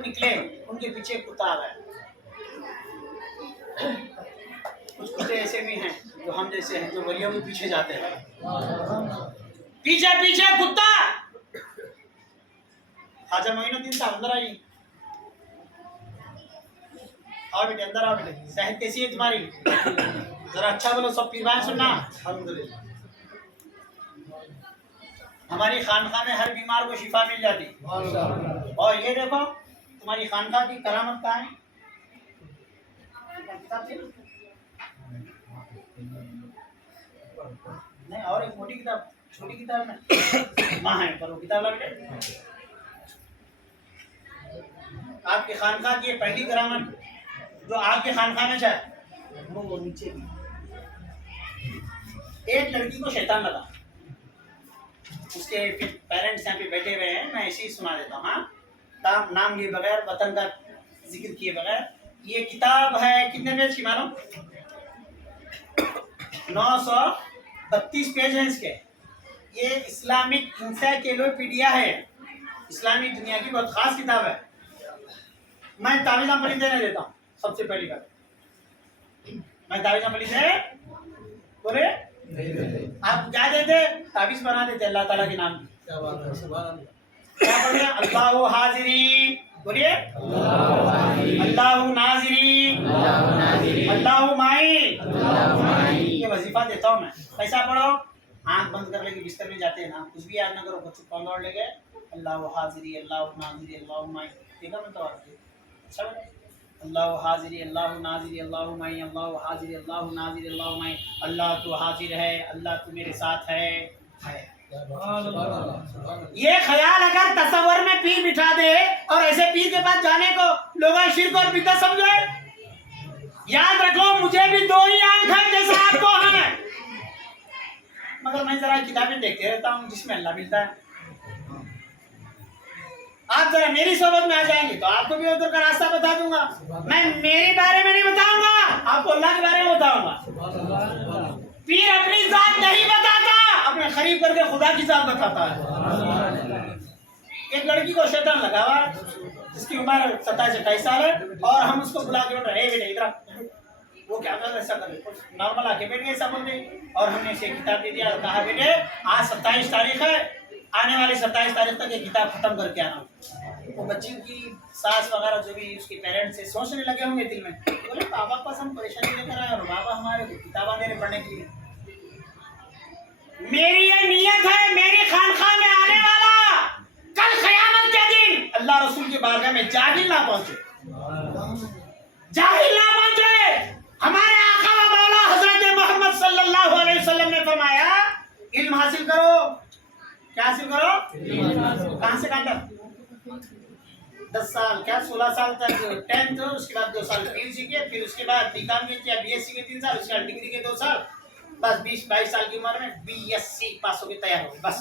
लोग निकले, उनके पीछे कुत्ता आ गया। कुछ कुत्ते ऐसे भी हैं जो हम जैसे हैं, जो गलियों में पीछे जाते हैं, पीछे पीछे कुत्ता। ख्वाजा मोइनुद्दीन साहब अंदर आइए। आओ बेटे, अंदर आओ बेटे। सेहत कैसी है तुम्हारी? जरा अच्छा बोलो, सब पीरवान सुनना। अल्हम्दुलिल्लाह। हमारी खानका में हर बीमार को शिफा मिल जाती। और ये देखो तुम्हारी खानका की करामत कहाँ है? नहीं, और एक मोटी किताब, छोटी किताब में वहाँ है, पर वो किताब ला बेटे। आपके खानका की पहली करामत जो आपके खानका में जाए, वो नीचे भी। एक लड़की को शैतान लगा, उसके पेरेंट्स यहाँ पे बैठे हुए हैं, मैं ऐसे ही सुना देता हूँ। हाँ, नाम लिए बगैर, वतन का जिक्र किए बगैर। ये किताब है कितने पेज की मालूम? 932 पेज है इसके। ये इस्लामिक इंसाइक्लोपीडिया है, इस्लामिक दुनिया की बहुत खास किताब है। मैं तावीज़ अमली देने देता हूँ। सबसे पहली बात, मैं तावीज़ अमली दे बोले आप क्या देते? तावीज़ बना देते अल्लाह ताला के नाम की। क्या बोलिए? अल्लाहु हाजिरी, बोलिए अल्लाहु नाजिरी, अल्लाहु माई। ये वजीफा देता हूँ मैं। कैसा पढ़ो? आंख बंद कर लेके बिस्तर में जाते हैं ना, कुछ भी याद ना करो, बच्चों कौन दौड़ ले गए? अल्लाहु हाजिरी, अल्लाहु नाजिरी, अल्लाहु माई। देखा मैं तो आपके अच्छा बेटा। अल्लाहु हाजिरी, अल्लाहु नाजिरी, अल्लाहु माई, अल्लाहु हाजिरी, अल्लाहु नाजिरी, अल्लाहु माई। अल्लाह तू हाजिर है, अल्लाह तू मेरे साथ है। ये ख्याल अगर तसव्वुर में पीर बिठा दे और ऐसे पीर के पास जाने को लोग शिर्क और बिदअत समझे, याद रखो मुझे भी दो ही आंख है जैसा आपको है, मगर मैं जरा किताबें देखते रहता हूँ जिसमें अल्लाह मिलता है। आप जरा मेरी सोबत में आ जाएंगे तो आपको भी उधर का रास्ता बता दूंगा। मैं मेरे बारे में नहीं बताऊंगा, आपको अल्लाह के बारे में बताऊंगा। पीर अपनी जात नहीं बताता, अपने खरीब करके खुदा की जात बताता है। एक लड़की को शैतान लगा हुआ, जिसकी उम्र 27-28 साल है, और हम उसको बुला के बोल रहे हैं बेटे इधर। वो क्या कर ऐसा कर नॉर्मल आके बैठ गए, ऐसा बोल रही। और हमने इसे किताब दे दिया, कहा बेटे आज 27 तारीख है, आने वाली 27 तारीख तक ये किताब खत्म करके आना। वो बच्ची की सास वगैरह जो भी उसके पेरेंट्स से सोचने लगे होंगे दिल में, बोले बाबा के पास हम परेशानी लेकर आए और बाबा हमारे किताबा दे रहे पढ़ने के लिए। मेरी ये नियत है, मेरी खानखा में आने वाला कल क़यामत के दिन अल्लाह रसूल के बारगाह में जाहिल ना पहुंचे, जाहिल ना पहुंचे। हमारे आका व मौला हजरत मोहम्मद सल्लल्लाहु अलैहि वसल्लम ने फरमाया इल्म हासिल करो। क्या हासिल करो? कहाँ से कहाँ तक? 10 साल क्या 16 साल तक 10th, उसके बाद 2 साल PhD किया, फिर उसके बाद बीकॉम किया, BSc के 3 साल, उसके बाद डिग्री के 2 साल, बस 20-22 साल की उम्र में BSc पास होकर तैयार हो गए। बस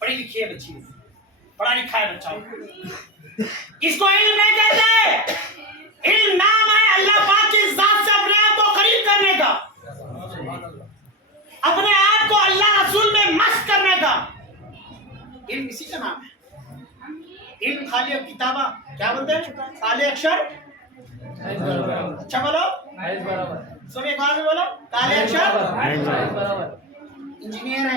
पढ़ी लिखी है बच्ची, पढ़ा लिखा है बच्चा। इसको इल्म नहीं कहते। इल्म नाम है अल्लाह पाक की जात से अपने आप को करीब करने का, अपने आप को अल्लाह रसूल में मस्त करने का। इल्म इसी का नाम है। इल्म खाली किताबा क्या बोलते हैं? काले अक्षर, अच्छा बोलो, सुनिए कहाँ से बोलो, काले अक्षर। इंजीनियर है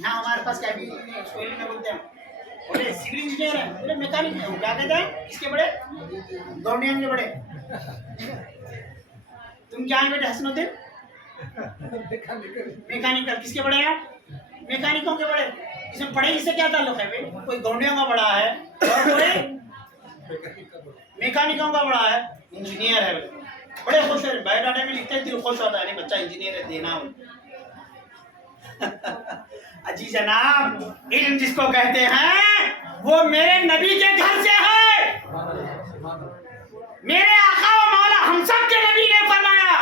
यहाँ हमारे पास, क्या भी उसको इल्म में बोलते हैं। बोले सिविल इंजीनियर है, बोले मैकेनिक है, क्या कहते हैं किसके बड़े? गवर्नियन के बड़े। तुम क्या है बेटे हसनुद्दीन? मैकेनिकल। किसके बड़े हैं? मैकेनिकों के बड़े। इसमें पढ़े इससे क्या ताल्लुक है? कोई गवर्नियों का बड़ा है और कोई मैकेनिकों का बड़ा है, इंजीनियर है। बड़े खुश है, बायोडाटा में लिखते हैं दिल खुश होता है, नहीं बच्चा इंजीनियर है देना। अजी जनाब, इल्म जिसको कहते हैं वो मेरे नबी के घर से है। मेरे आका व मौला हम सब के नबी ने फरमाया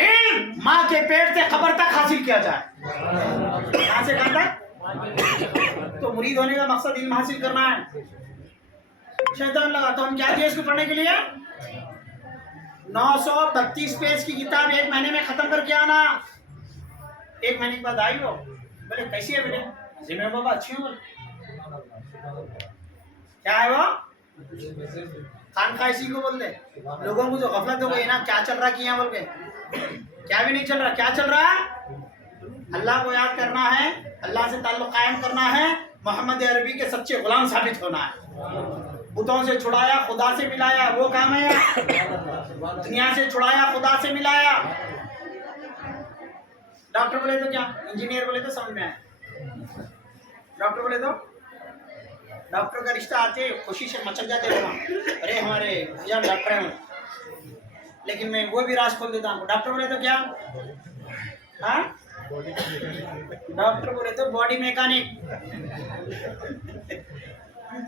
इल्म माँ के पेट से खबर तक हासिल किया जाए। कहाँ से कहाँ तक? तो मुरीद होने का मकसद इल्म हासिल करना है। शैतान लगा तो हम क्या किए इसको पढ़ने के लिए? 932 पेज की किताब 1 महीने में खत्म करके आना। 1 महीने के बाद आई हो, बोले कैसी है बेटे? जी मेरे बाबा अच्छी हूँ। क्या है वो? खानका इसी को बोलते हैं। लोगों को जो गफलत हो गई ना, क्या चल रहा किया बोल के, क्या भी नहीं चल रहा। क्या चल रहा? अल्लाह को याद करना है, अल्लाह से ताल्लुक कायम करना है, मोहम्मद अरबी के सच्चे गुलाम साबित होना है। बुतों से छुड़ाया, खुदा से मिलाया, वो काम है। दुनिया से छुड़ाया, खुदा से मिलाया। डॉक्टर बोले तो क्या, इंजीनियर बोले तो समझ में आए। डॉक्टर बोले तो डॉक्टर का रिश्ता आते खुशी से मचल जाते हैं, अरे हमारे भैया डॉक्टर हैं। लेकिन मैं वो भी राज खोल देता हूँ। डॉक्टर बोले तो क्या, हाँ डॉक्टर बोले तो बॉडी मैकेनिक।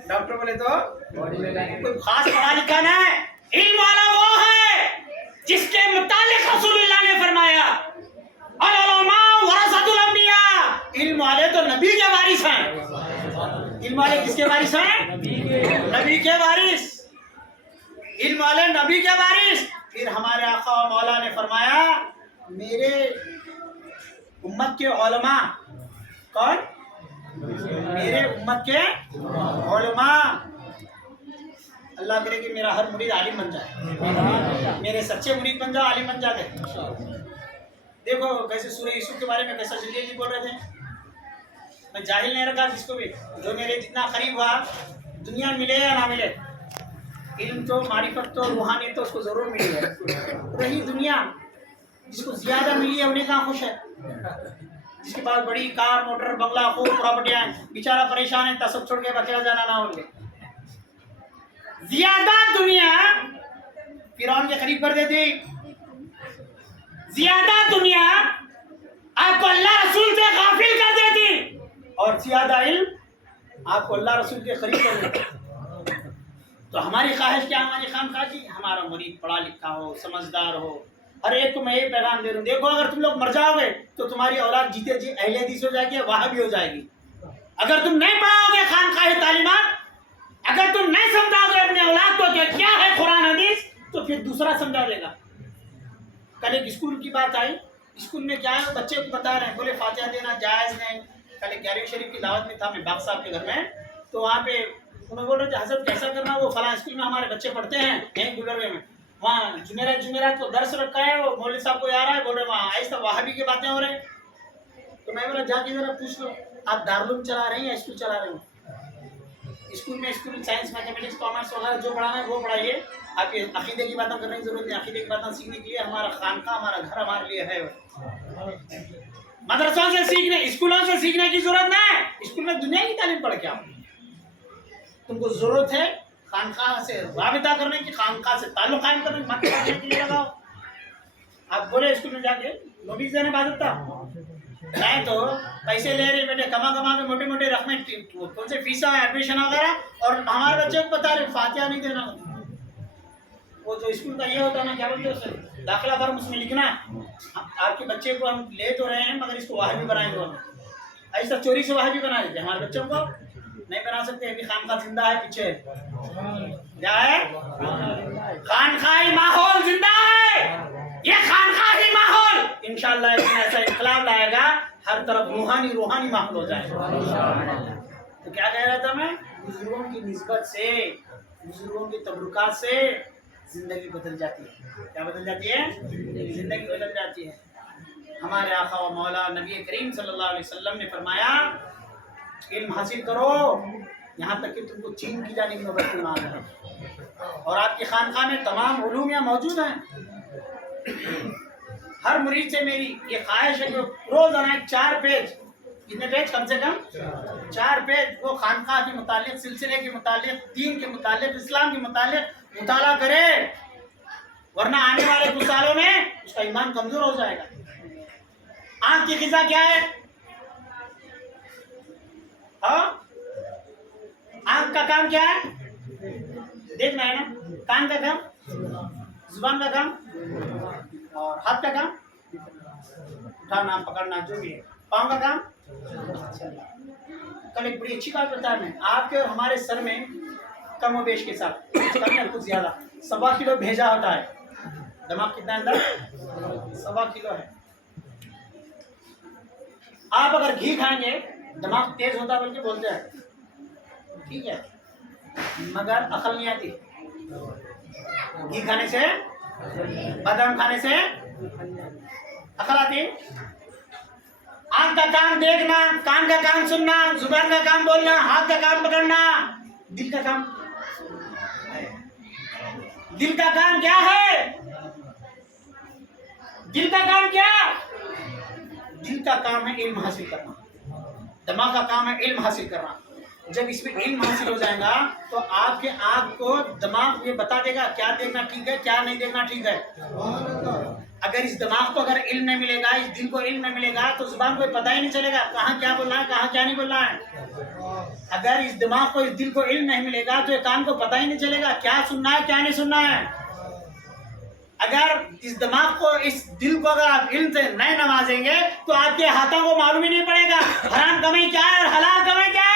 डॉक्टर बोले तो कोई खास पढ़ा लिखा ना है। इल्म वाला वो है जिसके मुतालिक रसूलुल्लाह ने फरमाया, अल-उलमा वरसतुल अंबिया। इल्म वाले तो नबी के वारिस हैं। इल्म वाले किसके वारिस हैं? नबी के वारिस। इल्म वाले नबी के वारिस। फिर हमारे आका और मौला ने फरमाया, मेरे उम्मत के उलमा कौन? मेरे उम्मत के उलमा। अल्लाह करे कि मेरा हर मुरीद आलिम बन जाए, मेरे सच्चे मुरीद बन जाओ, आलिम बन जाते। देखो कैसे सूरह यूसुफ के बारे में कैसा जल्दी बोल रहे थे। मैं जाहिल नहीं रखा जिसको भी, जो मेरे जितना करीब हुआ, दुनिया मिले या ना मिले, इल्म तो मारिफत तो रूहानी तो उसको जरूर मिली है। रही दुनिया, जिसको ज्यादा मिली है उन्हें कहाँ खुश है। जिसके पास बड़ी कार मोटर बंगला खूब प्रॉपर्टियां हैं, बेचारा परेशान है, सब छोड़ के अकेला जाना ना होंगे। ज्यादा दुनिया फिरौन के करीब कर देती, ज्यादा दुनिया आपको अल्लाह रसूल से गाफिल कर देती, और ज्यादा इल्म आपको अल्लाह रसूल के करीब कर देती। तो हमारी ख्वाहिश क्या, हमारी खामखा की, हमारा मुरीद पढ़ा लिखा हो, समझदार हो। हर एक को मैं ये पैगाम दे रहा हूँ, देखो अगर तुम लोग मर जाओगे तो तुम्हारी औलाद जीते जी अहले हदीस हो जाएगी, वहां भी हो जाएगी। अगर तुम नहीं पढ़ाओगे खानकाह तालीमात, अगर तुम नहीं समझाओगे अपने औलाद को कि क्या है कुरान हदीस, तो फिर दूसरा समझा देगा। कल एक स्कूल की बात आई, स्कूल में क्या है, बच्चे को बता रहे हैं, बोले फातिहा देना जायज़ नहीं। कल 11वीं शरीफ की दावत में था, मैं बाग साहब के घर में, तो वहाँ पे उन्होंने बोल रहे थे हज़रत कैसा करना, वो फलां स्कूल में हमारे बच्चे पढ़ते हैं यहीं गुजरवे में, वहाँ जुमेरात को दर्स रखा है, वो मौलवी साहब को आ रहा है, बोल रहे वहाँ ऐसा वहाबी की बातें हो रही हैं। तो मैं बोला जाके जरा पूछ लो, आप दारुल चला रहे हैं या स्कूल चला रहे हैं? स्कूल में साइंस मैथमेटिक्स कॉमर्स वगैरह जो पढ़ाना है वो पढ़ाइए। आप ये अकीदे की बातें करने की जरूरत नहीं, अकीदे की बातें सीखने के लिए हमारा खानका, हमारा घर हमारे लिए है। मदरसों से सीखने, स्कूलों से सीखने की जरूरत नहीं है। स्कूल में दुनिया की तालीम पढ़ के आओ। तुमको जरूरत है खानका से राबिता करने की, खानका से ताल्लुक कायम करने की, मत करने के लिए लगाओ। आप बोले स्कूल में जाके नोटिस देने बात था, नहीं तो पैसे ले रहे बेटे, कमा के मोटे मोटे रकमें, कौन से फीस है एडमिशन वगैरह, और हमारे बच्चे को बता रहे फातिहा नहीं देना। वो जो स्कूल का ये होता है ना, क्या बोलते हैं उसे, दाखिला फॉर्म, उसमें लिखना आपके बच्चे को हम ले तो रहे हैं मगर इसको वहाबी बनाएंगे। हम ऐसा चोरी से वहाबी बना देते हमारे बच्चों को, नहीं बना सकते। अभी खानका जिंदा है, पीछे क्या है, खानकाही माहौल जिंदा है। ये खानकाही माहौल इंशाअल्लाह इसमें ऐसा इनकलाब लाएगा, हर तरफ रूहानी माहौल हो जाएगा। तो क्या कह रहा था मैं, बुजुर्गों की निस्बत से, बुजुर्गों की तबरुकात से जिंदगी बदल जाती है। क्या बदल जाती है? जिंदगी बदल जाती है। हमारे आका व मौला नबी करीम सल्लल्लाहु अलैहि वसल्लम ने फरमाया, इल्म हासिल करो यहाँ तक कि तुमको चीन की जाने की नौबत ना आ जाए। और आपके खानका में तमाम उलूम यहाँ मौजूद हैं। हर मुरीद से मेरी ये ख्वाहिश है कि रोजाना 4 पेज, कितने पेज, कम से कम 4 पेज, वो खानका के मुतालिक, सिलसिले के मुतालिक, दीन के मुतालिक, इस्लाम के मुतालिक मुताला करे, वरना आने वाले कुछ सालों में उसका ईमान कमजोर हो जाएगा। आंख की ग़िज़ा क्या है? हाँ, आंख का काम क्या है? देखना है ना। कान का काम, जुबान का काम, और हाथ का काम उठाना पकड़ना जो भी है। पाँव का काम कल एक बड़ी अच्छी बात बताया मैं, आपके और हमारे सर में कम वेश के साथ कम या कुछ ज्यादा 1.25 किलो भेजा होता है। दिमाग कितना अंदर? 1.25 किलो है। आप अगर घी खाएंगे दिमाग तेज होता बल्कि बोलते हैं, ठीक है, मगर अकल नहीं आती। घी खाने से, बादाम खाने से अकल आती। आंख का काम देखना, कान का काम सुनना, जुबान का काम बोलना, हाथ का काम पकड़ना, दिल का काम। दिल का काम क्या है? दिल का काम क्या? दिल का काम है इल्म हासिल करना, दिमाग का काम है इल्म हासिल करना। जब इसमें इल्म हासिल हो जाएगा तो आपके आँख को दिमाग ये बता देगा क्या देखना ठीक है, क्या नहीं देखना ठीक है। अगर इस दिमाग को अगर इल्म नहीं मिलेगा, इस दिल को इल्म नहीं मिलेगा तो जुबान को पता ही नहीं चलेगा कहाँ क्या बोलना है, कहाँ क्या नहीं बोलना है। अगर इस दिमाग को, इस दिल को इल्म नहीं मिलेगा तो कान को पता ही नहीं चलेगा क्या सुनना है, क्या नहीं सुनना है। अगर इस दिमाग को, इस दिल को अगर आप इल्म से नहीं नवाजेंगे तो आपके हाथों को मालूम ही नहीं पड़ेगा हराम कमाई क्या है और हलाल कमाई क्या है।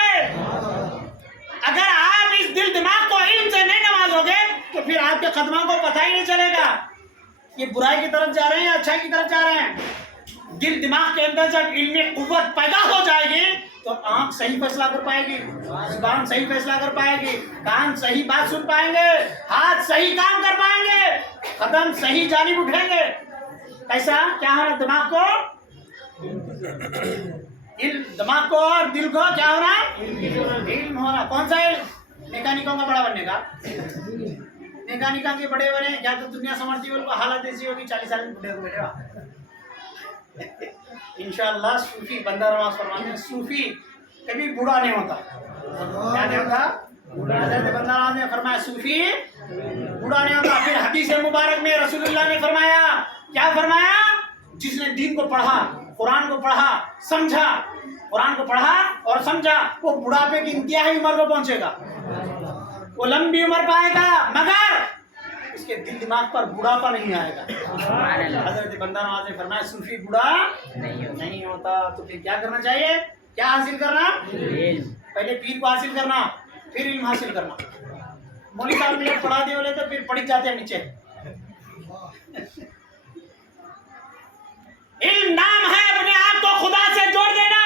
अगर आप इस दिल दिमाग को इल्म से नहीं नवाजोगे तो फिर आपके कदमों को पता ही नहीं चलेगा ये बुराई की तरफ जा रहे हैं या अच्छाई की तरफ जा रहे हैं। दिल दिमाग के अंदर जब इल्मी कुव्वत पैदा हो जाएगी तो आंख सही फैसला कर पाएगी, जुबान सही फैसला कर पाएगी, कान सही बात सुन पाएंगे, हाथ सही काम कर पाएंगे, कदम सही जानिब उठेंगे। कैसा क्या होना दिमाग को? दिमाग को और दिल को क्या होना? इल्म होना। कौन सा इल्म? मैकेनिकों का बड़ा बनने का। मैकेनिका के बड़े बने क्या तो दुनिया समझती है, हालत ऐसी होगी 40 साल में बूढ़े को बैठेगा। इंशाअल्लाह सूफी बंदा नमाज फरमाते हैं, सूफी कभी बूढ़ा नहीं होता। क्या नहीं होता? हज़रत बंदा नवाज ने फरमाया सूफी बूढ़ा नहीं होता। फिर हदीस मुबारक में रसूलुल्लाह ने फरमाया, क्या फरमाया? जिसने दीन को पढ़ा, कुरान को पढ़ा, समझा, कुरान को पढ़ा और समझा, वो बुढ़ापे की इंतहाई उम्र को पहुंचेगा, वो लंबी उम्र पाएगा, मगर उसके दिल दिमाग पर बुढ़ापा नहीं आएगा। हज़रत बंदा नवाज ने फरमाया सूफी बूढ़ा नहीं होता। तो फिर क्या करना चाहिए? क्या हासिल करना? पहले पीर को हासिल करना, फिर इल्म हासिल करना। मौलवी साहब ने पढ़ा दिए बोले तो फिर पढ़ जाते हैं नीचे। इल्म नाम है अपने आप को खुदा से जोड़ देना।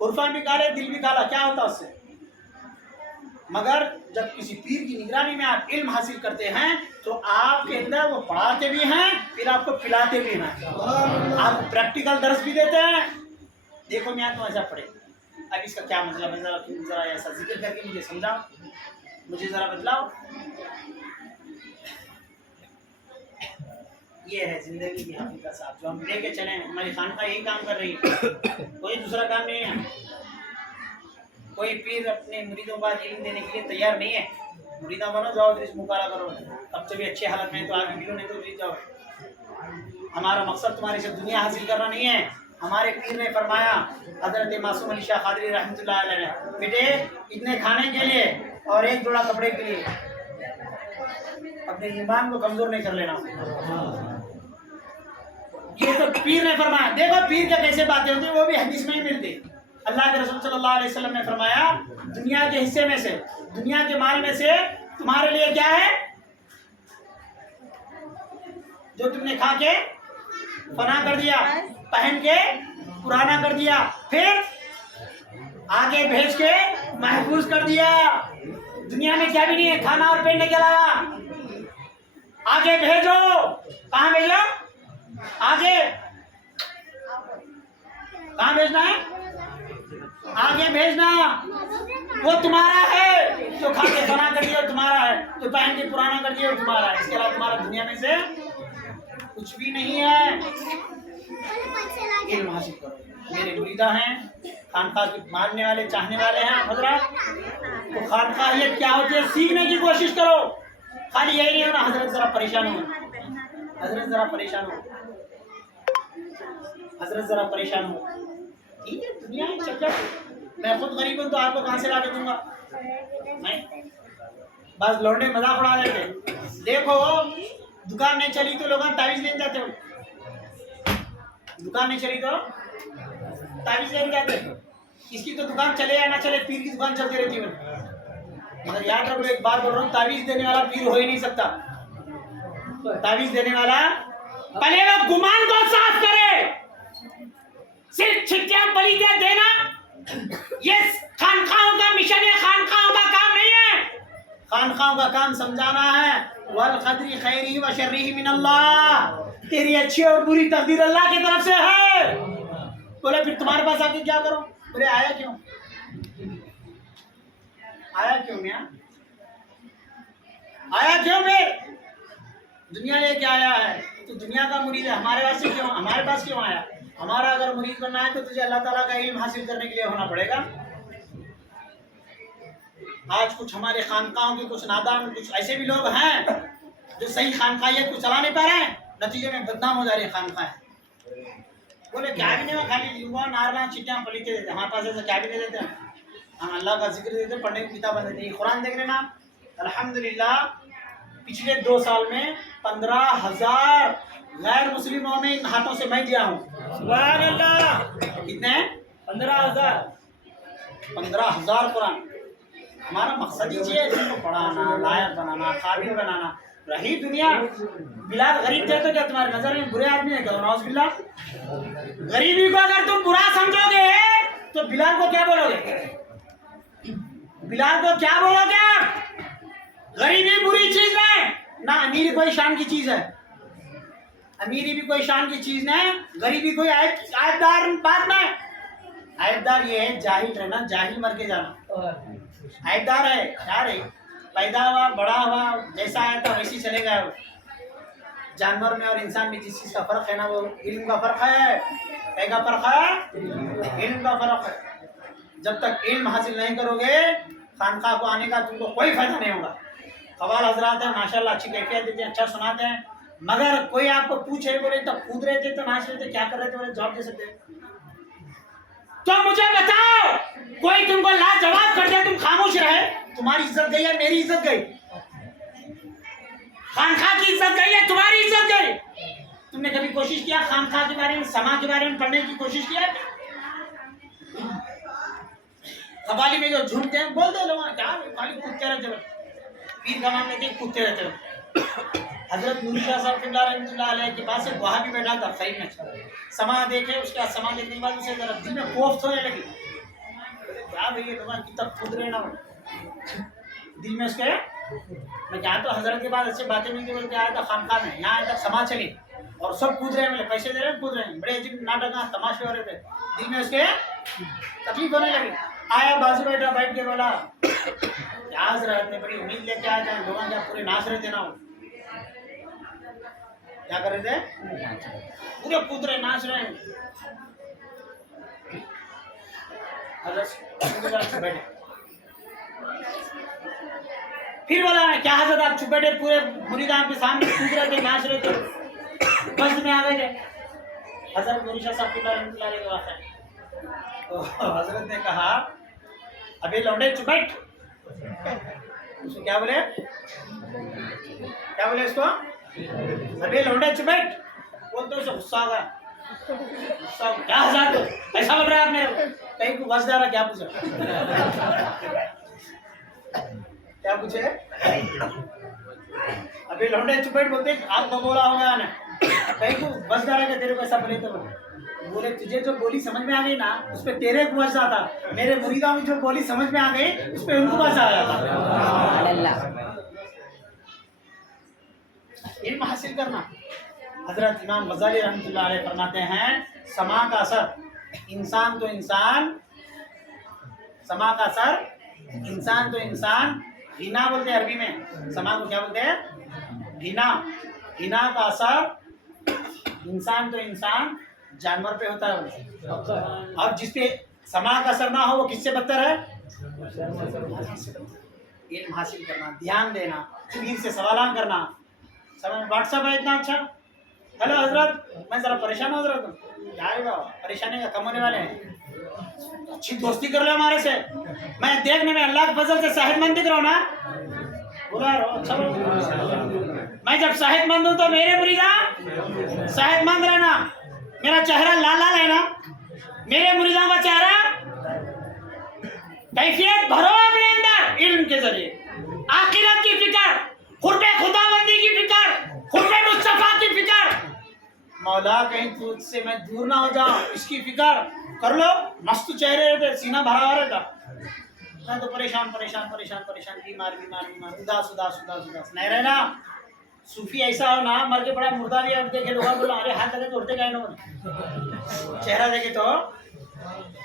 उर्फान भी काले, दिल भी काला, क्या होता उससे? मगर जब किसी पीर की निगरानी में आप इल्म हासिल करते हैं तो आपके अंदर वो पढ़ाते भी हैं, फिर आपको पिलाते भी हैं, आप प्रैक्टिकल दर्स भी देते हैं। देखो मैं तो ऐसा पढ़े, अब इसका क्या मतलब है, जरा ऐसा जिक्र करके मुझे समझाओ, मुझे जरा बतलाओ। ये है जिंदगी की हकीकत साहब, जो हम लेके चले हैं। हमारी खानका यही काम कर रही है, कोई दूसरा काम नहीं है। कोई पीर अपने मुरीदों का इल्म देने के लिए तैयार नहीं है। मुरीदा बनो, जाओ इस मुकाला करो, अब तो भी अच्छे हालत में तो आगे मिलो, नहीं तो जीत जाओ। हमारा मकसद तुम्हारी से दुनिया हासिल करना नहीं है। हमारे पीर ने फरमाया, हज़रत मासूम अली शाह कादरी रहमतुल्लाह अलैह ने, बेटे इतने खाने के लिए और एक जोड़ा कपड़े के लिए अपने ईमान को कमजोर नहीं कर लेना। ये तो पीर ने फरमाया। देखो पीर के कैसे बातें होती है, वो भी हदीस में ही मिलती। अल्लाह के रसूल सल्लल्लाहु अलैहि वसल्लम ने फरमाया, दुनिया के हिस्से में से, दुनिया के माल में से तुम्हारे लिए क्या है जो तुमने खा के फना कर दिया, पहन के पुराना कर दिया, फिर आगे भेज के महफूज कर दिया। दुनिया में क्या भी नहीं है, खाना और पहनने के अलावा। आगे भेजो, कहाँ भेजो? आगे कहाँ भेजना है? आगे भेजना। वो तुम्हारा है, जो खा के फना कर दिया तुम्हारा है, जो पहन के पुराना कर दिया तुम्हारा है। इसके अलावा तुम्हारा दुनिया में से कुछ भी नहीं है। इल्म हासिल करो। मेरे मुरीदा हैं, खानका के मानने वाले, चाहने वाले हैं हजरत, तो खानकाहियत क्या होती है सीखने की कोशिश करो। खाली यही नहीं होना हजरत जरा परेशान हो, हजरत जरा परेशान हो, हजरत जरा परेशान हो। ठीक है, दुनिया ही चल जाए। मैं खुद गरीब हूँ तो आपको कहाँ से ला के दूंगा? नहीं, बस लौंडे मजाक उड़ा देते। देखो दुकान नहीं चली तो लोग तावीज लेने जाते हो, दुकान नहीं चली तो तावीज लेने जाते हो। इसकी तो दुकान चले या ना चले, पीर की दुकान चलती रहती है। मगर याद रखो, एक बात बोल रहा हूँ, तावीज देने वाला पीर हो ही नहीं सकता। तावीज देने वाला पहले वो गुमान को साफ करे। सिर्फ छिट्टियां बलीते देना ये खानखाओं का मिशन है, खानखाओं का काम नहीं है। खानखाओं का काम समझाना है, वल क़द्री खैरिही व शर्रिही मिन अल्लाह, तेरी अच्छी और बुरी तकदीर अल्लाह की तरफ से है। बोले फिर तुम्हारे पास आके क्या करो? बोले आया क्यों? आया क्यों मियां? आया क्यों? फिर दुनिया लेके आया है तो दुनिया का मुरीद है, हमारे पास क्यों, हमारे पास क्यों आया? हमारा अगर मुरीद बनना है तो तुझे अल्लाह ताला का इल्म हासिल करने के लिए होना पड़ेगा। आज कुछ हमारे खानकाहों के कुछ नादान, कुछ ऐसे भी लोग हैं जो सही खानकाहियत को चला नहीं पा रहे हैं, नतीजे में बदनाम हो जा रही है खानकाहें। बोले क्या भी नहीं हो, खाली युवा नारला चिट्टियाँ पलिते देते, हमारे पास ऐसा क्या भी नहीं देते, हम अल्लाह का जिक्र देते, पढ़ने की किताब देते। कुरान देख रहे ना, अल्हम्दुलिल्लाह पिछले 2 साल में 15,000 गैर मुस्लिमों में इन हाथों से मैं दिया हूँ। सुभान अल्लाह। कितने? 15,000। 15,000 कुरान। हमारा मकसद ही चाहिए जिनको पढ़ाना, लायक बनाना, काबिल बनाना। रही दुनिया, बिलाल गरीब थे तो क्या तुम्हारी नजर में बुरे आदमी है क्या? नौज़ुबिल्लाह। गरीबी को अगर तुम बुरा समझोगे तो बिलाल को क्या बोलोगे? बिलाल को क्या बोलोगे आप? गरीबी बुरी चीज नहीं ना, अमीरी कोई शान की चीज है। अमीरी भी कोई शान की चीज नहीं, गरीबी कोई आयबदार बात नहीं। आयबदार ये है जाहिल रहना, जाहिल मर के जाना। आयबदार है क्या रे? पैदा हुआ, बड़ा हुआ, जैसा आया तो वैसी चलेगा। जानवर में और इंसान में जिस चीज का फर्क है ना, वो इल्म का फर्क है। क्या फर्क है? इल्म का फर्क है। जब तक इल्म हासिल नहीं करोगे, खानकाह को आने का तुमको कोई फायदा नहीं होगा। कवाल हजरात है माशाल्लाह, अच्छी कैफियत देते हैं, अच्छा सुनाते हैं, मगर कोई आपको पूछे बोले तो कूद रहे थे, तो नाच रहे थे, क्या कर रहे थे, बोले जवाब दे सकते हैं? तो मुझे बताओ, कोई तुमको लाजवाब कर दे, तुम खामोश रहे, तुम्हारी इज्जत गई है, मेरी इज्जत गई, खानकाह की इज्जत गई है, तुम्हारी इज्जत गई। तुमने कभी कोशिश किया खानकाह के बारे में, समा के बारे में पढ़ने की कोशिश किया? कबाली में जो झूठते हैं बोल दे लोग, क्या खाली कूदते रहते हो, पीर का मामले थे कूदते रहते हो। हजरत नूरी शाह साहब रहमतुल्लाह अलैह के पास एक वहाबी बैठा था खरीद में, समा देखे, उसके बाद समा देखने के बाद उसे जरा दिल में कोफ्त होने लगी। क्या भैया भगवान कितना कूद रहे ना, दिल में उसके, मैं क्या तो हजरत के बाद अच्छी बातें नहीं बोलते आया था खानकाह में, यहाँ आया था समा चली और सब कूद रहे हैं, मेरे पैसे दे रहे हैं, कूद रहे हैं, बड़े अजीब नाटक तमाशे हो रहे थे, दिल में उसके तकलीफ होने लगी। आया बाजू बैठा, बैठ के बोला आज रात में बड़ी उम्मीद लेके आया था, लोगों क्या पूरे नाच रहे थे ना, वो क्या कर रहे थे? पूरे कूद रहे, नाच रहे हैं। बैठे, फिर बोला क्या हजरत आप चुप बैठे, पूरे मुरीदान के सामने कूद रहे थे, नाच रहे थे, बस में आ गए थे। हजरत नूरी शाह साहब रहमतुल्लाह अलैह के वाक़या, तो हजरत ने कहा अबे लौंडे चुप बैठ। उसको क्या बोले? क्या बोले इसको? अबे लौंडे चुप बैठ। वो तो उसे गुस्सा आ गया, गुस्सा क्या हजरत ऐसा बोल रहा है आपने? कहीं को बस जा रहा, क्या पूछा? क्या पूछे? अबे लौंडे चुप बैठ बोलते आपको बोला होगा ना, कहीं को बस जा रहा है तेरे को ऐसा बोले तो बोले तुझे जो बोली समझ में आ गई ना, उस पर तेरे को मजा आता, मेरे मुरीदा में जो बोली समझ में आ गई उस पर उनको मजा आया था। इल्म हासिल करना। हजरत इमाम गजाली रहमतुल्लाह अलैह फरमाते हैं समा का असर इंसान तो इंसान, समा का असर इंसान तो इंसान, हिना बोलते हैं अरबी में, समा को क्या बोलते हैं? हिना। हिना का असर इंसान तो इंसान, जानवर पे होता है। अब जिसपे समा का असर ना हो वो किससे बदतर है? इल्म हासिल करना, ध्यान देना, पीर से सवाल करना। समय व्हाट्सएप है इतना अच्छा, हेलो हजरत मैं जरा परेशान हूँ हजरत, क्या है बाबा परेशानी का कम होने वाले हैं, अच्छी दोस्ती कर लो हमारे से, मैं देखने में अल्लाह के फजल से सेहतमंद दिख रहा हूँ ना, बुला रहा अच्छा मैं जब सेहतमंद हूँ तो मेरे मुरीदा सेहतमंद रहना, मेरा चेहरा लाल लाल है ना, मेरे मुरीदा का चेहरा कैफियत भरो अपने अंदर इल्म के जरिए, आखिरत की फिक्र, खुर्बे खुदाबंदी की फिक्र, खुर्बे मुस्तफा की फिक्र, मौला कहीं तुझसे मैं दूर ना हो जाऊं इसकी फिक्र, कर लो, मस्त चेहरे रहते, सीना भरा हुआ रहता। मैं तो परेशान परेशान परेशान परेशान, बीमार बीमार बीमार, उदास उदास उदास उदास नहीं रहना। सूफी ऐसा हो ना, मर के बड़ा मुर्दा भी अब देखे लोग बोला अरे हाथ लगे तोड़ते गए लोग, चेहरा देखे तो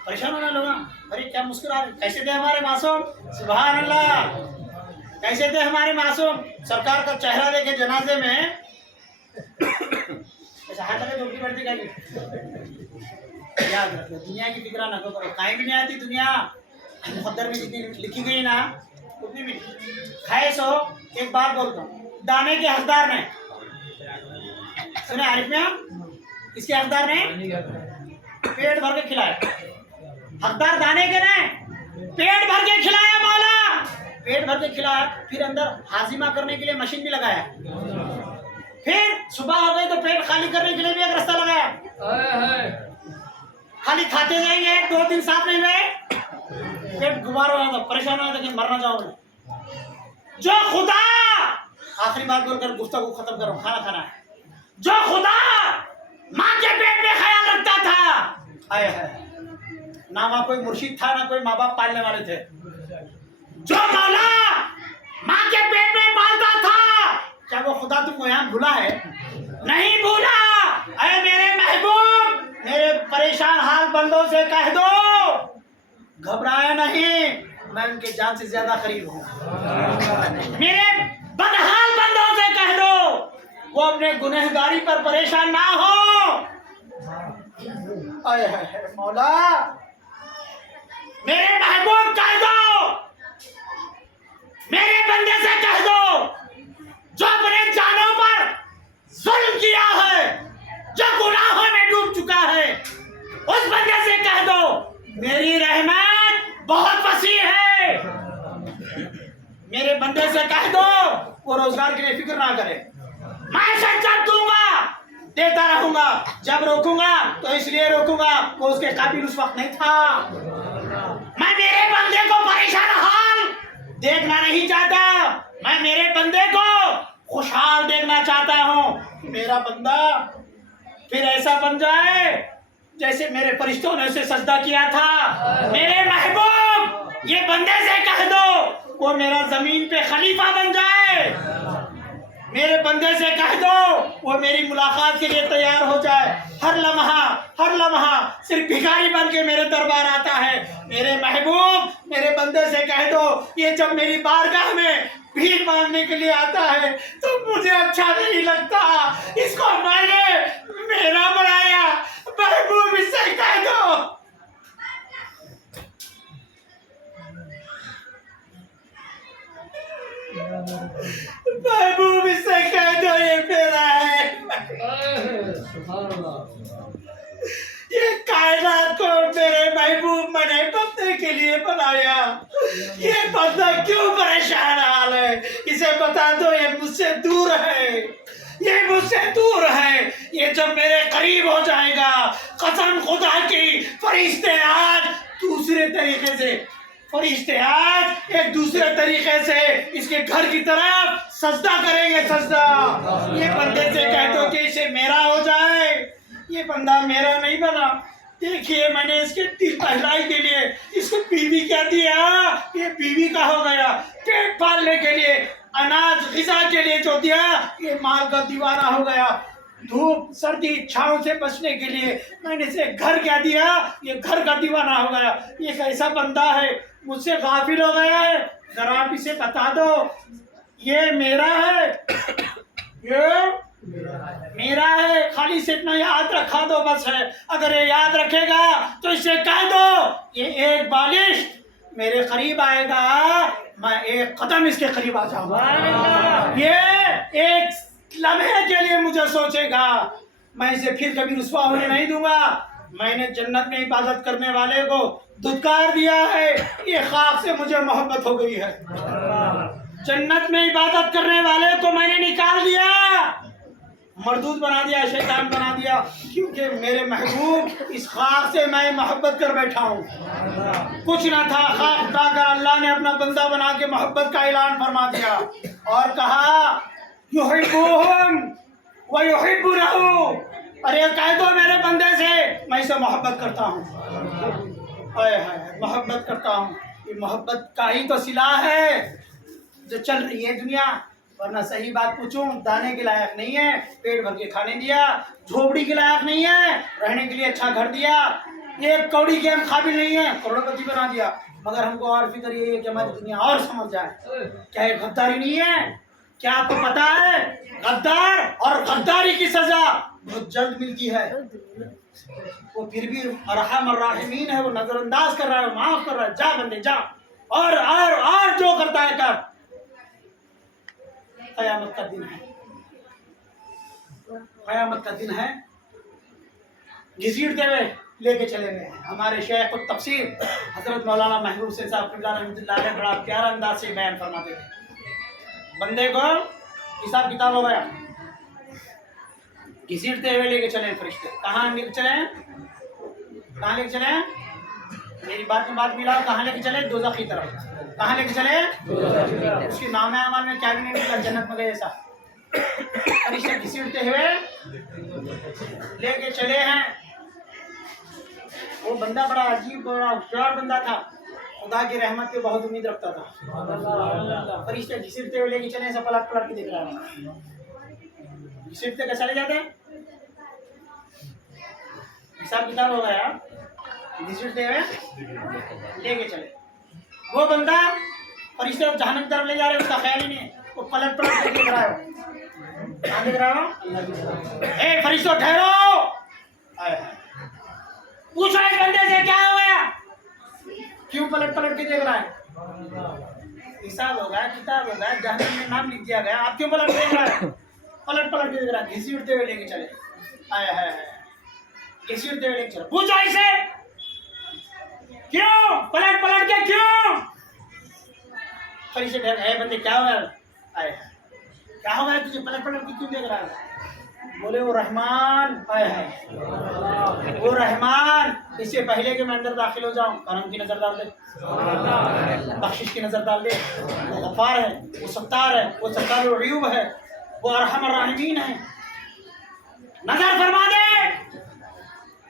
परेशान होना लोग। अरे क्या मुस्कुरा रहे, कैसे थे हमारे मासूम, सुभान अल्लाह, कैसे थे हमारे मासूम। सरकार का चेहरा देखे जनाजे में ऐसा हाथ लगे तोड़ती पड़ती गई। याद रखो, दुनिया की फिक्र ना करो, कहीं भी नहीं आती दुनिया, मुकद्दर में जितनी लिखी गई ना उतनी भी खैस हो। एक बात बोलता हूँ, दाने के हकदार ने सुने आरिफ में, इसके हकदार ने पेट भर के खिलाया, हकदार दाने के ने पेट भर के खिलाया मौला, पेट भर के खिलाया। फिर अंदर हाजिमा करने के लिए मशीन भी लगाया, फिर सुबह हो गई तो पेट खाली करने के लिए भी एक रास्ता लगाया। खाली खाते जाएंगे, 2 दिन साथ नहीं गए, पेट गुबार हो जाता, परेशान हो जाता कि मरना चाहोगे। जो खुदा, आखिरी बात बोलकर गुफ्तगू खत्म करो, खाना खाना है। जो खुदा माँ के पेट में ख्याल रखता था, आए है ना, वहां कोई मुर्शिद था ना कोई माँ बाप पालने वाले थे। जो मौला माँ के पेट में पालता था, क्या वो खुदा तुमको यहाँ भूला है? नहीं भूला। अरे मेरे महबूब, मेरे परेशान हाल बंदों से कह दो घबराया नहीं, मैं उनके जान से ज्यादा करीब हूँ। मेरे बदहाल बंदों से कह दो वो अपने गुनहगारी पर परेशान ना हो। आए है मौला, मेरे महबूब कह दो, मेरे बंदे से कह दो जो अपने जानों पर जुल्म किया है, जो गुनाहों में डूब चुका है, उस बंदे से कह दो मेरी रहमत बहुत वसी है। मेरे बंदे से कह दो वो रोजगार के लिए फिक्र ना करे, मैं सच्चा दूंगा, देता रहूंगा, जब रोकूंगा तो इसलिए रोकूंगा वो उसके काबिल उस वक्त नहीं था। मैं मेरे बंदे को परेशान हाल देखना नहीं चाहता, मैं मेरे बंदे को खुशहाल देखना चाहता हूँ। मेरा बंदा फिर ऐसा बन जाए जैसे मेरे फरिश्तों ने उसे सजदा किया था। मेरे महबूब, ये बंदे से कह दो वो मेरा जमीन पे खलीफा बन जाए। मेरे बंदे से कह दो वो मेरी मुलाकात के लिए तैयार हो जाए। हर लम्हा सिर्फ भिखारी बन के मेरे दरबार आता है। मेरे महबूब, मेरे बंदे से कह दो ये जब मेरी बारगाह में भीख मांगने के लिए आता है तो मुझे अच्छा नहीं लगता, इसको मैंने मेरा बनाया। महबूब, इससे कह दो महबूब, इससे कह दो ये मेरा है। ये कायनात को मेरे महबूब मैंने बंदे के लिए बनाया। ये बंदा क्यों परेशान हाल है, इसे बता दो ये मुझसे दूर है, ये मुझसे दूर है। ये जब मेरे करीब हो जाएगा, कसम खुदा की, फरिश्ते आज दूसरे तरीके से, फरिश्ते आज एक दूसरे तरीके से इसके घर की तरफ सजदा करेंगे, सजदा। ये बंदे से कह दो कि इसे मेरा हो जाए। ये बंदा मेरा नहीं बना। देखिए मैंने इसके दिल बहलाई के लिए इसको बीवी क्या दिया, ये बीवी का हो गया। पेट पालने के लिए, अनाज ग़िज़ा के लिए जो दिया, ये माल का दीवाना हो गया। धूप सर्दी छाँव से बचने के लिए मैंने इसे घर क्या दिया, ये घर का दीवाना हो गया। ये कैसा बंदा है, मुझसे गाफिल हो गया है। जरा आप इसे बता दो ये मेरा है, ये मेरा है। खाली से इतना याद रखा दो बस है। अगर ये याद रखेगा तो इसे कह दो ये एक बालिश मेरे करीब आएगा, मैं एक कदम इसके करीब आ जाऊंगा। ये एक लम्हे के लिए मुझे सोचेगा, मैं इसे फिर कभी रुस्वा होने नहीं दूंगा। मैंने जन्नत में इबादत करने वाले को धुतकार दिया है, ये खाक से मुझे मोहब्बत हो गई है। जन्नत में इबादत करने वाले को मैंने निकाल दिया, मरदूद बना दिया, शैतान बना दिया, क्योंकि मेरे महबूब इस खाक से मैं मोहब्बत कर बैठा हूँ। कुछ ना था, खाक उठाकर अल्लाह ने अपना बंदा बना के मोहब्बत का ऐलान फरमा दिया और कहा युहिब्बुहुम व युहिब्बुनहु। अरे कह दो मेरे बंदे से मैं इसे मोहब्बत करता हूँ, हाय हाय मोहब्बत करता हूँ। ये मोहब्बत का ही तो सिला है जो चल रही है दुनिया, वरना सही बात पूछूं दाने के लायक नहीं है, पेट भर के खाने दिया, झोपड़ी के लायक नहीं है, रहने के लिए अच्छा घर दिया, एक कौड़ी के हम काबिल नहीं है, करोड़पति बना दिया, मगर हमको और फिक्र ये है कि हमारी दुनिया और समझ जाए। क्या ये गद्दारी नहीं है? क्या आपको पता है गद्दार और गद्दारी की सजा बहुत जल्द मिलती है। वो फिर भी अरहम अर्राहिमीन है, वो नजरअंदाज कर रहा है, माफ कर रहा है, जा बंदे जा, और जो करता है कर। क़यामत का दिन है, क़यामत का दिन है, घसीटते हुए लेके चले गए हैं हमारे शेख और तफसीर हजरत मौलाना महबूब से साहब रहमतुल्लाह अलैह बड़ा प्यारा अंदाज से बयान फरमाते थे। बंदे को हिसाब किताब हो गया, घसीटते हुए लेके चले फरिश्ते। कहाँ लेके चले? कहाँ लेके चले? मेरी बात में बात मिला, कहाँ लेके चले? दोज़ख की तरफ। कहाँ लेके चले? उसके नाम है अमाल में क्या भी नहीं मिला, जन्नत में गए ऐसा। फरिश्ते घसीटते हुए लेके चले हैं। वो बंदा बड़ा अजीब, बड़ा होशियार बंदा था, खुदा की रहमत पे बहुत उम्मीद रखता था। फरिश्ते घसीटते हुए लेके चले, ऐसा पलट पलट के देख रहा है, घसीटते के चले जाते हैं, हिसाब किताब हो गया, घसीटते हुए लेके चले। वो बंदा फरिश्ते जहन्नम की तरफ ले जा रहे हैं, उसका ख्याल ही नहीं है, वो पलट पलट के देख रहा है। क्या देख रहा हो? ए फरिश्तों ठहरो, पूछो इस बंदे से क्या हो गया, क्यों पलट पलट के देख रहा है? हिसाब हो गया, किताब हो गया, जहन्नम में नाम लिख दिया गया, आप क्यों पलट देख रहा है? पलट पलट के देख रहा है, घसीटते हुए लेके चले, आया है घसीटते हुए लेके चले। पूछो इसे क्यों पलट पलट के क्यों? फरिश्ते ठहर गए, बंदे क्या हो गया? आया क्या हो गया तुझे, पलट पलट के क्यों देख रहा है? बोले वो रहमान आया है, वो रहमान, इससे पहले कि मैं अंदर दाखिल हो जाऊं करम की नजर डाल दे, बख्शिश की नजर डाल दे। वो गफ्फार है, वो सत्तार है, वो सत्तार अयूब है, वो अरहम अर्राहिमीन है, नजर फरमा दे।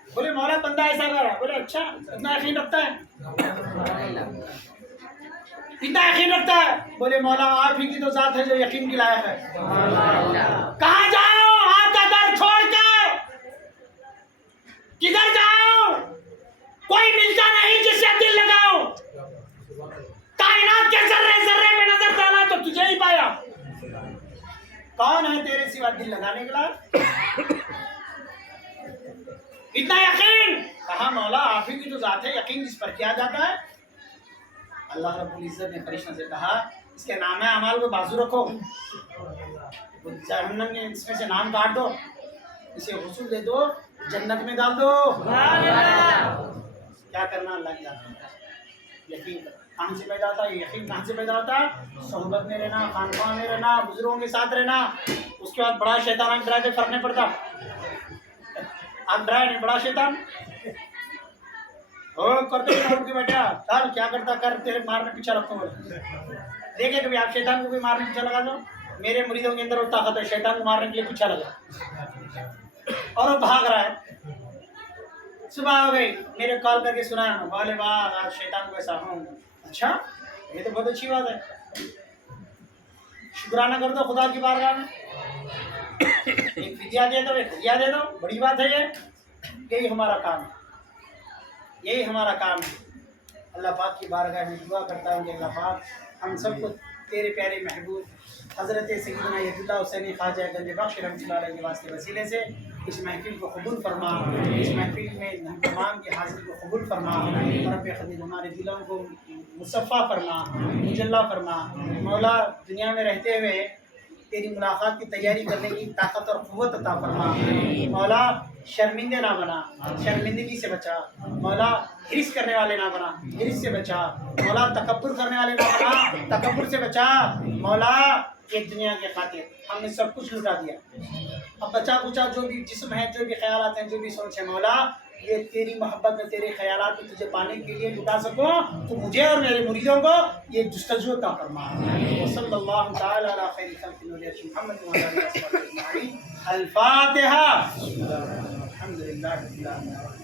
बोले मौला बंदा ऐसा कर रहा है। बोले अच्छा इतना यकीन रखता है, इतना यकीन रखता है? बोले मौला आप ही की तो जात है जो यकीन की लायक है। कहाँ जाओ आपका दर छोड़कर, किधर जाओ? कोई मिलता नहीं जिससे दिल लगाओ, कायनात के जर्रे जर्रे में नजर डाला तो तुझे ही पाया। कौन है तेरे सिवा दिल लगाने के लिए? इतना यकीन? कहा मौला आप ही की तो जात है, यकीन जिस पर किया जाता है। अल्लाह रब्बुल इज्जत ने फरिश्तों से कहा इसके नाम है अमाल को बाजू रखो, जहन्नम में इसमें से नाम काट दो, इसे हुसूल दे दो, जन्नत में डाल दो। क्या करना अल्लाह की जात है। यकीन कहाँ से पैदा होता है? यकीन कहाँ से पैदा होता है? सोहबत में रहना, खानपान में रहना, बुजुर्गों के साथ रहना। उसके बाद बड़ा शैतान डरा के फर्क नहीं पड़ता, आप डराए नहीं, बड़ा शैतान ओ करते के बेटा चल क्या करता कर, तेरे मारने पीछे रखो। देखे कभी आप शैतान को भी मारने पीछे लगा दो, मेरे मुरीदों के अंदर वो ताकत है, शैतान को मारने के लिए पीछे लगा और वो भाग रहा है। सुबह हो गई, मेरे कॉल करके सुनाया, बोले वाह आज शैतान को ऐसा हूँ। अच्छा ये तो बहुत अच्छी बात है, शुक्राना कर दो खुदा की बारगाह में, एक विद्या दे दो, एक हदिया दे दो, बड़ी बात है ये। यही हमारा काम है, यही हमारा काम है। अल्लाह पाक की बारगाह में दुआ करता हूँ कि अल्लाह पाक हम सबको तेरे प्यारे महबूब हज़रत सैयदना यदुल्लाह हुसैनी ख्वाजा गंज बख्श रहमतुल्लाह अलैह के वास्ते वसीले से इस महफिल को कबूल फरमा, इस महफिल में हम तमाम की हाजिर को कबूल फरमा, रब ख़दीर हमारे दिलों को मुसफ़ा फरमा, मुजल्ला फरमा। मौला दुनिया में रहते हुए तेरी मुलाकात की तैयारी करने की ताकत और क़ुव्वत अता फरमा। मौला शर्मिंदे ना बना, शर्मिंदगी से बचा। मौला हिरिस करने वाले ना बना, हिरिस से बचा। मौला तकब्बुर करने वाले ना बना, तकब्बुर से बचा। मौला ये दुनिया के खातिर हमने सब कुछ लुटा दिया, अब बचा कुचा जो भी जिस्म है, जो भी ख्यालात हैं, जो भी सोच है, मौला ये तेरी मोहब्बत में, तेरे ख्यालात में तुझे पाने के लिए लुटा सकूं, तो मुझे और मेरे मुरीदों को ये जुस्तजू का फरमा। सल्लल्लाहु तआला अला खैरि खल्क़ि मुहम्मद व अला आलिहि व सल्लम। अल फातिहा। अल्हम्दुलिल्लाह।